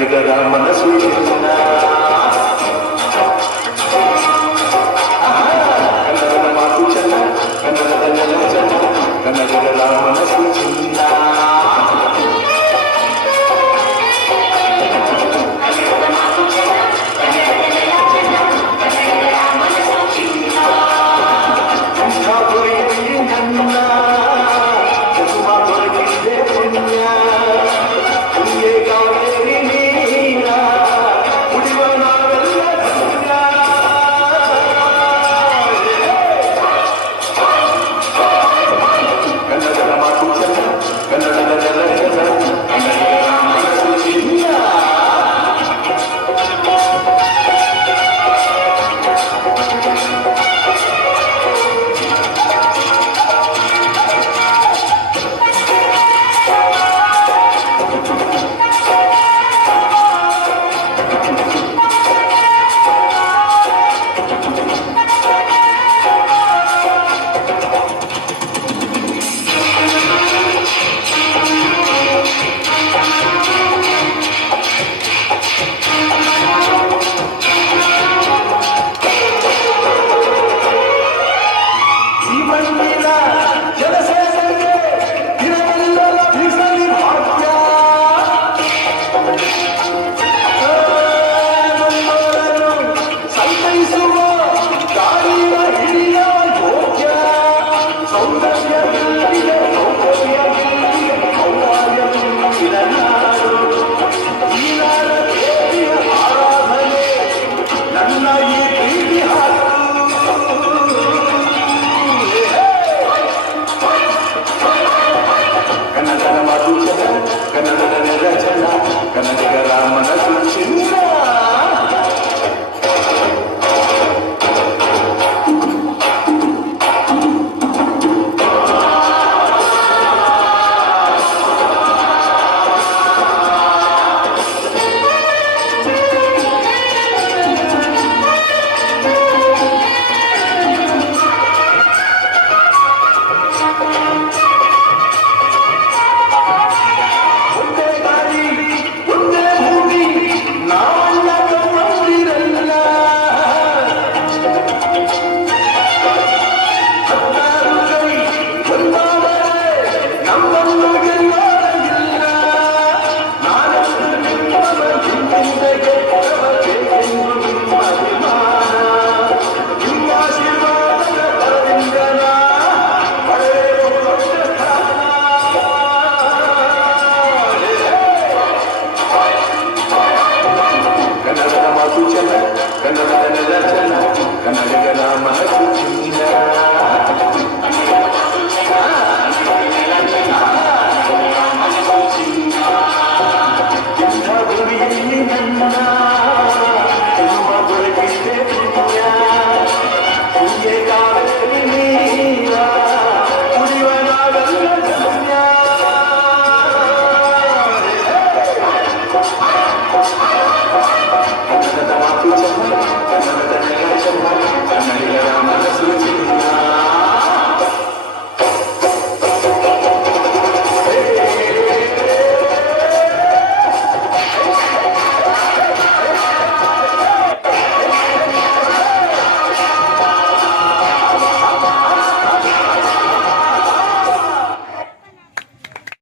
ಕನ್ನಡಿಗರ ಮನಸ್ಸು ಚಿನ್ನ ಕನ್ನಡದ ಮಾತು ಚೆನ್ನ ಕನ್ನಡದ ನೆಲ ಚೆನ್ನ ಕನ್ನಡಿಗರ ಮನಸ್ಸು ಚಿನ್ನ ಕನ್ನಡಿಗರ ಮನಸ್ಸು ಚಿನ್ನ ಕನ್ನಡದ ನೆಲ ಚೆನ್ನ ಕನ್ನಡಿಗರ ಮನಸ್ಸು ಚಿನ್ನ ಇಂಥ ಗುರಿಯಲ್ಲಿ ನನ್ನ ತುಂಬ ದೊರಕಿದೆ ಪುಣ್ಯ ಪುಣ್ಯ ಕಾವೇರಿ ನೀರ ಕುಡಿಯುವ ನಾವೆಲ್ಲ ಧನ್ಯ ಕನ್ನಡದ ಮಾತು ಚೆನ್ನ ಕನ್ನಡದ ನೆಲ ಚೆನ್ನ ಕನ್ನಡಿಗರ ಮನಸ್ಸು ಚಿನ್ನ